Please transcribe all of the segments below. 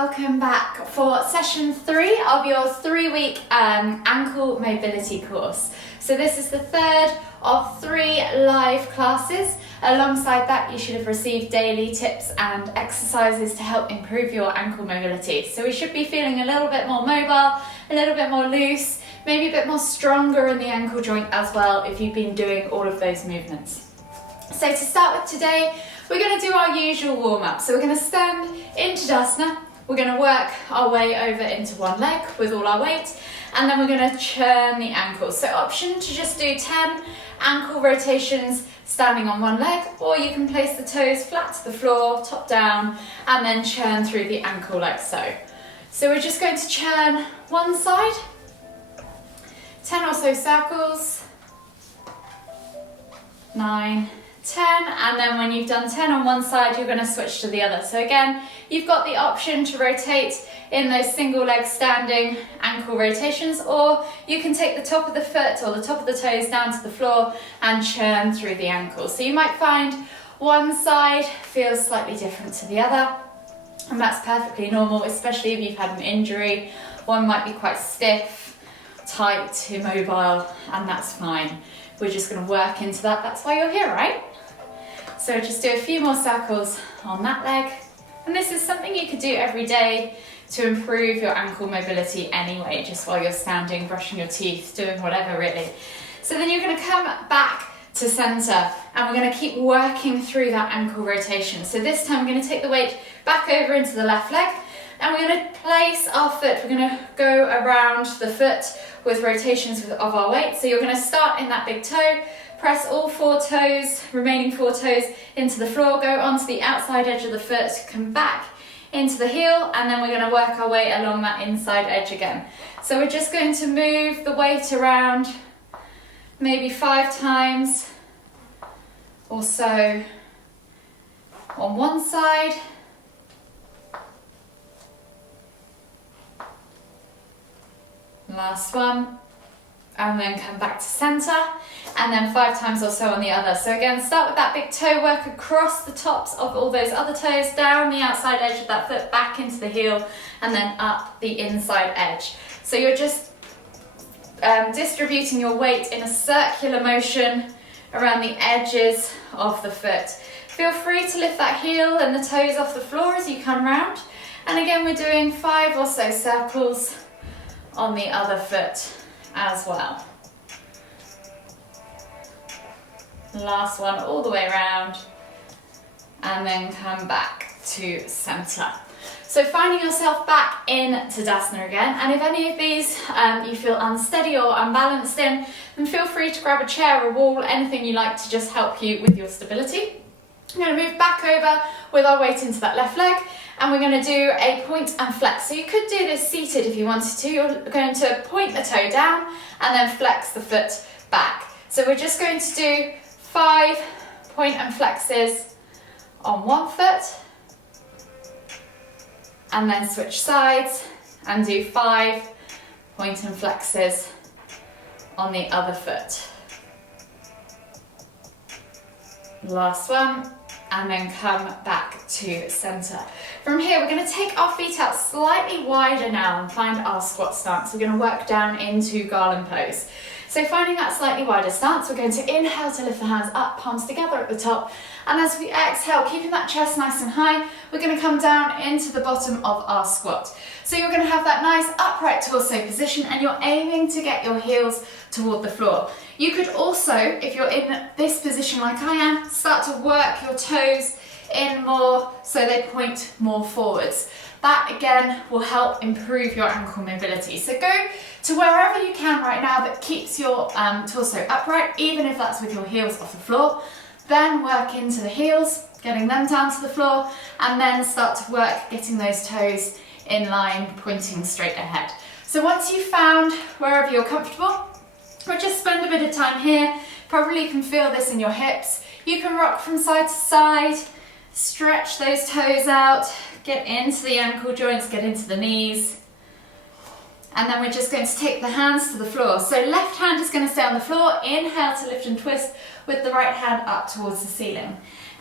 welcome back for session 3 of your 3-week ankle mobility course. So this is the third of 3 live classes. Alongside that, you should have received daily tips and exercises to help improve your ankle mobility. So we should be feeling a little bit more mobile, a little bit more loose, maybe a bit more stronger in the ankle joint as well if you've been doing all of those movements. So to start with today, we're going to do our usual warm-up. So we're going to stand in Tadasana, we're going to work our way over into one leg with all our weight, and then we're going to churn the ankles. So option to just do 10 ankle rotations standing on one leg, or you can place the toes flat to the floor, top down, and then churn through the ankle like so. So we're just going to churn one side, 10 or so circles, 9, 10, and then when you've done 10 on one side, you're going to switch to the other. So again, you've got the option to rotate in those single leg standing ankle rotations, or you can take the top of the foot or the top of the toes down to the floor and churn through the ankles. So you might find one side feels slightly different to the other, and that's perfectly normal, especially if you've had an injury. One might be quite stiff, tight, immobile, and that's fine. We're just going to work into that. That's why you're here, right? So just do a few more circles on that leg. And this is something you could do every day to improve your ankle mobility anyway, just while you're standing, brushing your teeth, doing whatever really. So then you're going to come back to center, and we're going to keep working through that ankle rotation. So this time we're going to take the weight back over into the left leg, and we're going to place our foot, we're going to go around the foot with rotations of our weight. So you're going to start in that big toe, press all 4 toes, remaining 4 toes into the floor, go onto the outside edge of the foot, come back into the heel, and then we're going to work our way along that inside edge again. So we're just going to move the weight around maybe 5 times or so on one side. Last one, and then come back to center, and then 5 times or so on the other. So again, start with that big toe, work across the tops of all those other toes, down the outside edge of that foot, back into the heel, and then up the inside edge. So you're just distributing your weight in a circular motion around the edges of the foot. Feel free to lift that heel and the toes off the floor as you come round. And again, we're doing 5 or so circles on the other foot as well. Last one all the way around, and then come back to center. So finding yourself back in Tadasana again, and if any of these you feel unsteady or unbalanced in, then feel free to grab a chair or a wall, anything you like to just help you with your stability. I'm going to move back over with our weight into that left leg, and we're going to do a point and flex. So you could do this seated if you wanted to. You're going to point the toe down and then flex the foot back. So we're just going to do 5 point and flexes on one foot, and then switch sides and do 5 point and flexes on the other foot. Last one, and then come back to center. From here, we're going to take our feet out slightly wider now and find our squat stance. We're going to work down into garland pose. So finding that slightly wider stance, we're going to inhale to lift the hands up, palms together at the top. And as we exhale, keeping that chest nice and high, we're going to come down into the bottom of our squat. So you're going to have that nice upright torso position, and you're aiming to get your heels toward the floor. You could also, if you're in this position like I am, start to work your toes in more so they point more forwards. That again will help improve your ankle mobility. So go to wherever you can right now that keeps your torso upright, even if that's with your heels off the floor. Then work into the heels, getting them down to the floor, and then start to work getting those toes in line, pointing straight ahead. So once you've found wherever you're comfortable, we'll just spend a bit of time here. Probably can feel this in your hips. You can rock from side to side, stretch those toes out, get into the ankle joints, get into the knees. And then we're just going to take the hands to the floor. So left hand is going to stay on the floor. Inhale to lift and twist with the right hand up towards the ceiling.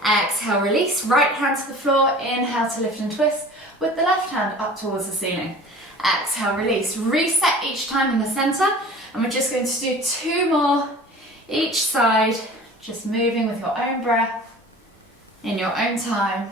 Exhale, release. Right hand to the floor. Inhale to lift and twist with the left hand up towards the ceiling. Exhale, release. Reset each time in the center. And we're just going to do 2 more each side, just moving with your own breath in your own time.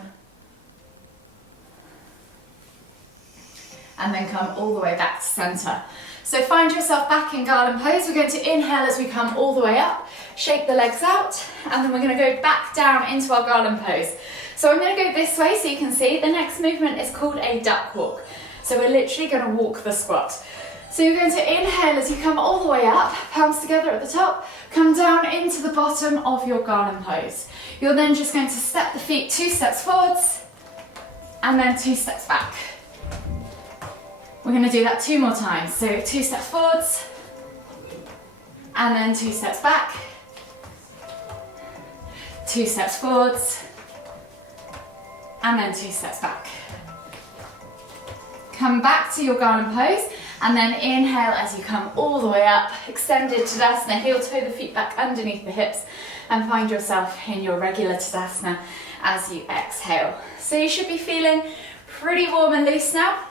And then come all the way back to center. So find yourself back in garland pose. We're going to inhale as we come all the way up, shake the legs out, and then we're going to go back down into our garland pose. So I'm going to go this way so you can see. The next movement is called a duck walk. So we're literally going to walk the squat. So you're going to inhale as you come all the way up, palms together at the top, come down into the bottom of your garland pose. You're then just going to step the feet 2 steps forwards, and then 2 steps back. We're going to do that 2 more times. So 2 steps forwards, and then 2 steps back, 2 steps forwards, and then 2 steps back. Come back to your garland pose, and then inhale as you come all the way up, extended Tadasana, heel toe the feet back underneath the hips, and find yourself in your regular Tadasana as you exhale. So you should be feeling pretty warm and loose now.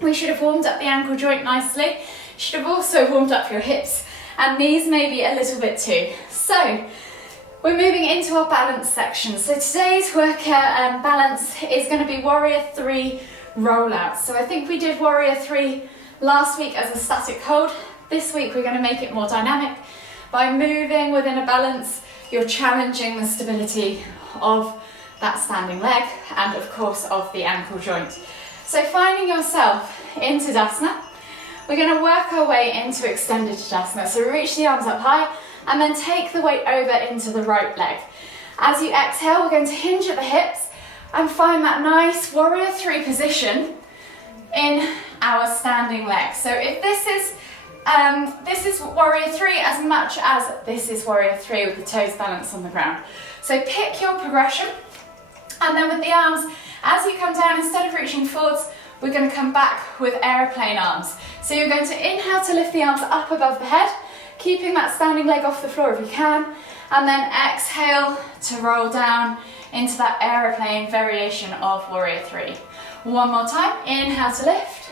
We should have warmed up the ankle joint nicely. You should have also warmed up your hips and knees maybe a little bit too. So we're moving into our balance section. So today's workout balance is going to be Warrior 3 rollouts. So I think we did Warrior 3 last week as a static hold. This week we're going to make it more dynamic. By moving within a balance, you're challenging the stability of that standing leg and of course of the ankle joint. So finding yourself in Tadasana, we're going to work our way into extended Tadasana. So reach the arms up high and then take the weight over into the right leg. As you exhale, we're going to hinge at the hips and find that nice Warrior 3 position in our standing leg. So if this is Warrior 3 as much as this is Warrior 3 with the toes balanced on the ground. So pick your progression, and then with the arms, as you come down, instead of reaching forwards, we're going to come back with aeroplane arms. So you're going to inhale to lift the arms up above the head, keeping that standing leg off the floor if you can, and then exhale to roll down into that aeroplane variation of Warrior 3. One more time, inhale to lift,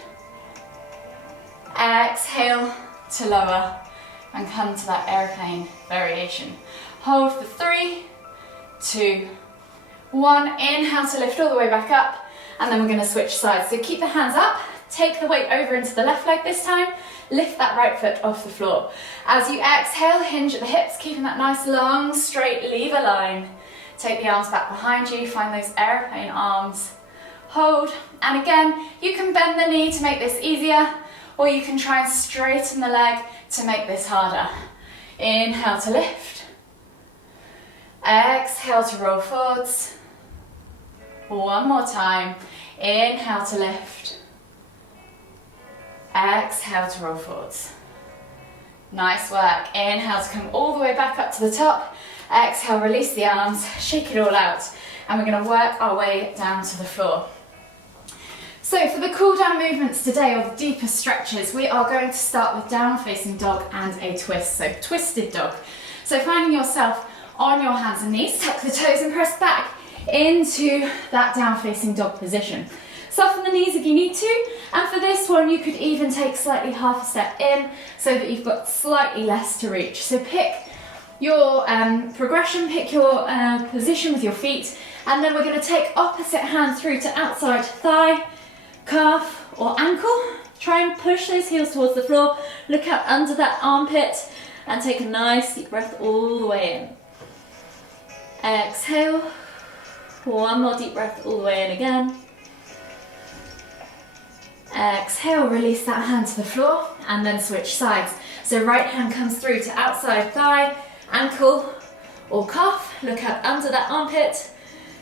exhale to lower, and come to that aeroplane variation. Hold for 3, 2, 1, inhale to lift all the way back up, and then we're going to switch sides. So keep the hands up, take the weight over into the left leg this time, lift that right foot off the floor. As you exhale, hinge at the hips, keeping that nice long straight lever line. Take the arms back behind you, find those aeroplane arms, hold, and again, you can bend the knee to make this easier, or you can try and straighten the leg to make this harder. Inhale to lift, exhale to roll forwards. One more time, inhale to lift, exhale to roll forwards. Nice work. Inhale to come all the way back up to the top, exhale, release the arms, shake it all out, and we're going to work our way down to the floor. So for the cool down movements today, or the deeper stretches, we are going to start with down facing dog and a twist, so twisted dog. So finding yourself on your hands and knees, tuck the toes and press back into that down facing dog position. Soften the knees if you need to, and for this one you could even take slightly half a step in so that you've got slightly less to reach. So pick your progression, pick your position with your feet, and then we're going to take opposite hand through to outside thigh, calf or ankle. Try and push those heels towards the floor, look out under that armpit and take a nice deep breath all the way in. Exhale, one more deep breath all the way in again. Exhale, release that hand to the floor and then switch sides. So right hand comes through to outside thigh, ankle or calf, look out under that armpit,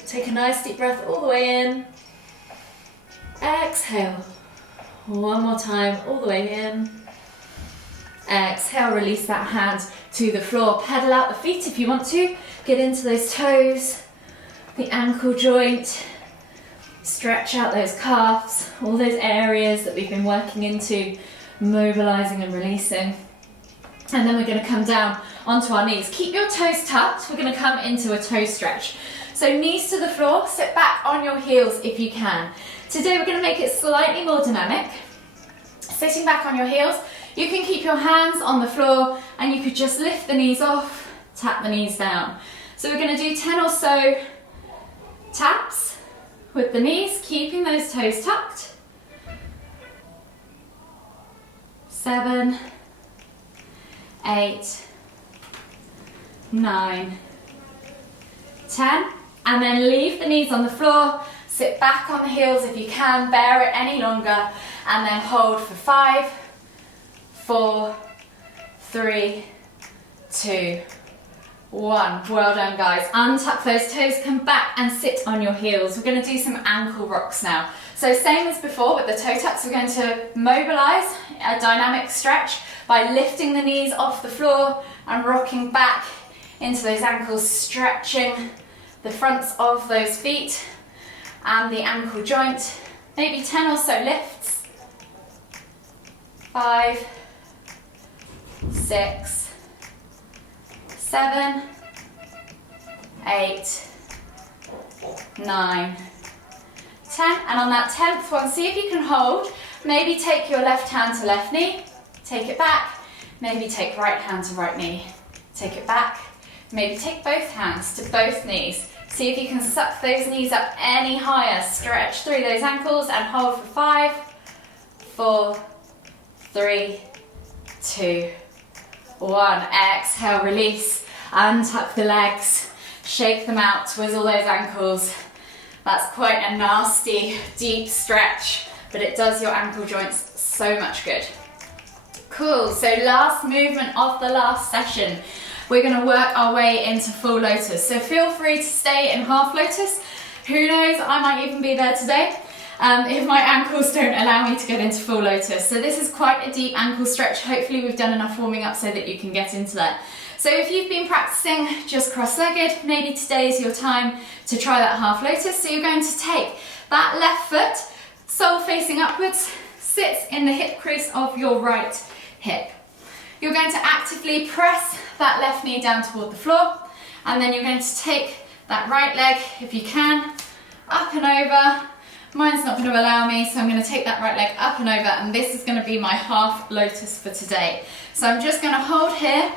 take a nice deep breath all the way in. Exhale, one more time all the way in. Exhale, release that hand to the floor, pedal out the feet if you want to, get into those toes, the ankle joint, stretch out those calves, all those areas that we've been working into, mobilizing and releasing. And then we're going to come down onto our knees. Keep your toes tucked. We're going to come into a toe stretch. So knees to the floor, sit back on your heels if you can. Today we're going to make it slightly more dynamic. Sitting back on your heels, you can keep your hands on the floor and you could just lift the knees off, tap the knees down. So we're going to do 10 or so taps with the knees, keeping those toes tucked. 7, 8, 9, 10, and then leave the knees on the floor, sit back on the heels if you can, bear it any longer, and then hold for 5, 4, 3, 2, 1. Well done, guys. Untuck those toes, come back and sit on your heels. We're going to do some ankle rocks now. So same as before with the toe tucks, we're going to mobilize a dynamic stretch by lifting the knees off the floor and rocking back into those ankles, stretching the fronts of those feet and the ankle joint. Maybe 10 or so lifts. 5, 6, 7, 8, 9, 10, and on that 10th one, see if you can hold. Maybe take your left hand to left knee, take it back, maybe take right hand to right knee, take it back, maybe take both hands to both knees. See if you can suck those knees up any higher, stretch through those ankles and hold for 5, 4, 3, 2, 1. Exhale, release, untuck the legs, shake them out, twizzle those ankles. That's quite a nasty, deep stretch, but it does your ankle joints so much good. Cool, so last movement of the last session. We're going to work our way into full lotus. So feel free to stay in half lotus. Who knows, I might even be there today if my ankles don't allow me to get into full lotus. So this is quite a deep ankle stretch. Hopefully we've done enough warming up so that you can get into that. So if you've been practicing just cross-legged, maybe today is your time to try that half lotus. So you're going to take that left foot, sole facing upwards, sits in the hip crease of your right hip. You're going to actively press that left knee down toward the floor, and then you're going to take that right leg, if you can, up and over. Mine's not going to allow me, so I'm going to take that right leg up and over, and this is going to be my half lotus for today. So I'm just going to hold here,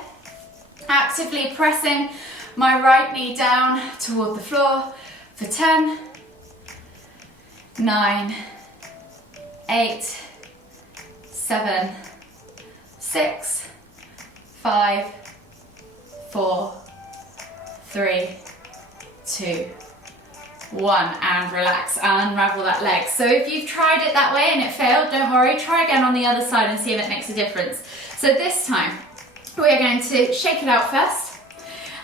actively pressing my right knee down toward the floor for 10, 9, 8, 7, 6, 5, 4, 3, 2, 1, and relax, unravel that leg. So if you've tried it that way and it failed, don't worry, try again on the other side and see if it makes a difference. So this time, we're going to shake it out first,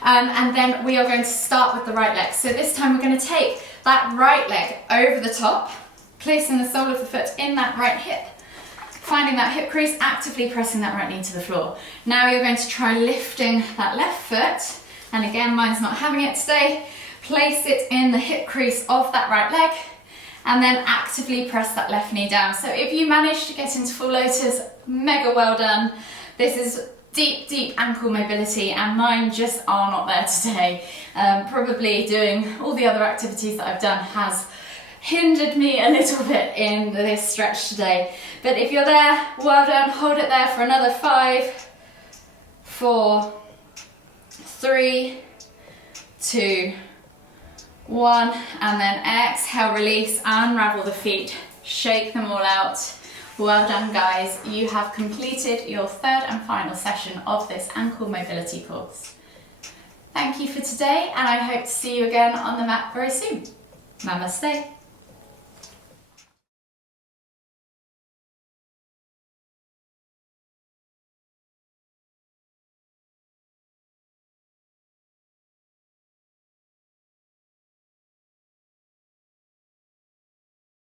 and then we are going to start with the right leg. So this time we're going to take that right leg over the top, placing the sole of the foot in that right hip, finding that hip crease, actively pressing that right knee to the floor. Now you're going to try lifting that left foot, and again, mine's not having it today. Place it in the hip crease of that right leg, and then actively press that left knee down. So if you manage to get into full lotus, mega well done. This is deep, deep ankle mobility, and mine just are not there today. Probably doing all the other activities that I've done has hindered me a little bit in this stretch today. But if you're there, well done. Hold it there for another 5, 4, 3, 2, 1, and then exhale, release, unravel the feet, shake them all out. Well done, guys. You have completed your third and final session of this ankle mobility course. Thank you for today, and I hope to see you again on the mat very soon. Namaste.